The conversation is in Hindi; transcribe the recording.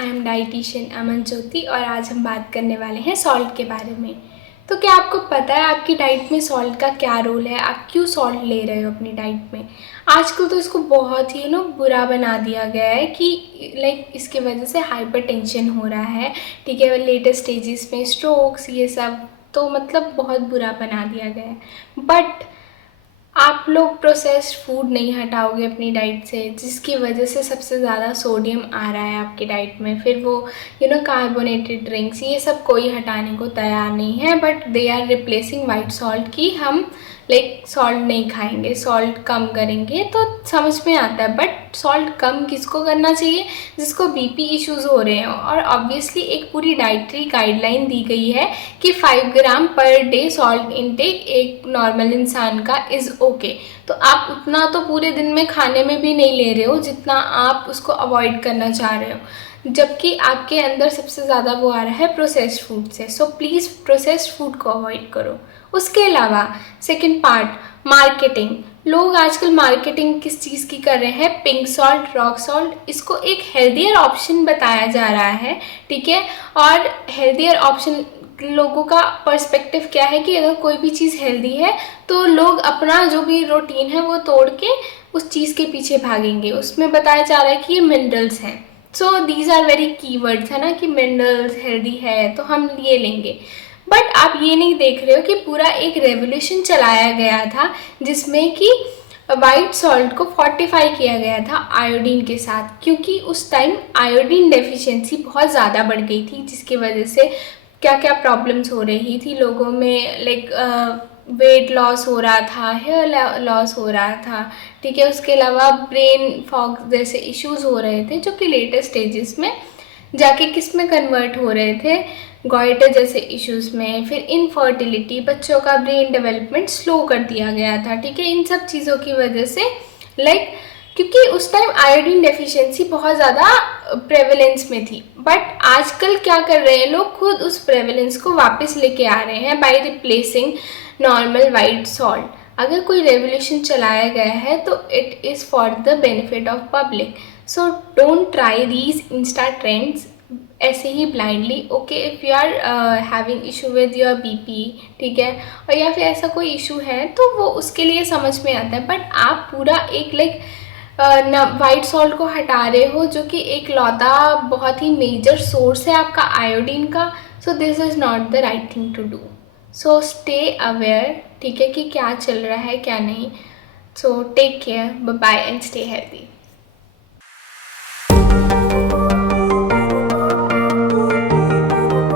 आई एम डाइटिशियन अमन ज्योति और आज हम बात करने वाले हैं सॉल्ट के बारे में। तो क्या आपको पता है आपकी डाइट में सॉल्ट का क्या रोल है? आप क्यों सॉल्ट ले रहे हो अपनी डाइट में? आजकल तो इसको बहुत ही बुरा बना दिया गया है कि इसके वजह से हाइपरटेंशन हो रहा है, ठीक है, लेटेस्ट स्टेजेस में स्ट्रोक्स, ये सब तो मतलब बहुत बुरा बना दिया गया है। बट आप लोग प्रोसेस्ड फूड नहीं हटाओगे अपनी डाइट से, जिसकी वजह से सबसे ज़्यादा सोडियम आ रहा है आपकी डाइट में। फिर वो कार्बोनेटेड ड्रिंक्स, ये सब कोई हटाने को तैयार नहीं है, but they are replacing white salt की हम सॉल्ट नहीं खाएंगे, सॉल्ट कम करेंगे, तो समझ में आता है। बट सॉल्ट कम किसको करना चाहिए? जिसको बीपी इश्यूज़ हो रहे हैं। और ऑब्वियसली एक पूरी डाइटरी गाइडलाइन दी गई है कि 5 ग्राम पर डे सॉल्ट इनटेक एक नॉर्मल इंसान का इज़ ओके। तो आप उतना तो पूरे दिन में खाने में भी नहीं ले रहे हो जितना आप उसको अवॉइड करना चाह रहे हो, जबकि आपके अंदर सबसे ज़्यादा वो आ रहा है प्रोसेस्ड फूड से। सो प्लीज़ प्रोसेस्ड फूड को अवॉइड करो। उसके अलावा सेकंड पार्ट, मार्केटिंग। लोग आजकल मार्केटिंग किस चीज़ की कर रहे हैं? पिंक सॉल्ट, रॉक सॉल्ट, इसको एक हेल्दियर ऑप्शन बताया जा रहा है, ठीक है। और हेल्दियर ऑप्शन, लोगों का पर्सपेक्टिव क्या है कि अगर कोई भी चीज़ हेल्दी है तो लोग अपना जो भी रूटीन है वो तोड़ के उस चीज़ के पीछे भागेंगे। उसमें बताया जा रहा है कि ये मिनरल्स हैं। So these are very keywords, है ना, कि मिनरल्स हेल्दी है तो हम ये लेंगे। बट आप ये नहीं देख रहे हो कि पूरा एक रेवोल्यूशन चलाया गया था जिसमें कि वाइट सॉल्ट को फोर्टिफाई किया गया था आयोडीन के साथ, क्योंकि उस टाइम आयोडीन डेफिशिएंसी बहुत ज़्यादा बढ़ गई थी, जिसकी वजह से क्या क्या प्रॉब्लम्स हो रही थी लोगों में। वेट लॉस हो रहा था, हेयर लॉस हो रहा था, ठीक है। उसके अलावा ब्रेन फॉग जैसे इश्यूज हो रहे थे, जो कि लेटेस्ट स्टेजेस में जाके किस में कन्वर्ट हो रहे थे? गॉइटर जैसे इश्यूज में। फिर इनफर्टिलिटी, बच्चों का ब्रेन डेवलपमेंट स्लो कर दिया गया था, ठीक है। इन सब चीज़ों की वजह से क्योंकि उस टाइम आयोडीन डेफिशिएंसी बहुत ज़्यादा प्रेवलेंस में थी। बट आजकल क्या कर रहे हैं लोग? खुद उस प्रेवलेंस को वापस लेके आ रहे हैं by replacing normal white salt. अगर कोई रेवोल्यूशन चलाया गया है तो it is for the benefit of public. So don't try these insta trends ऐसे ही blindly. Okay, if you are having issue with your BP, ठीक है, और या फिर ऐसा कोई इशू है तो वो उसके लिए समझ में आता है। बट आप पूरा एक वाइट सॉल्ट को हटा रहे हो, जो कि एक लौता बहुत ही मेजर सोर्स है आपका आयोडीन का। So this is not the right thing to do. So stay aware, ठीक है, कि क्या चल रहा है क्या नहीं। So take care, bye bye and stay healthy.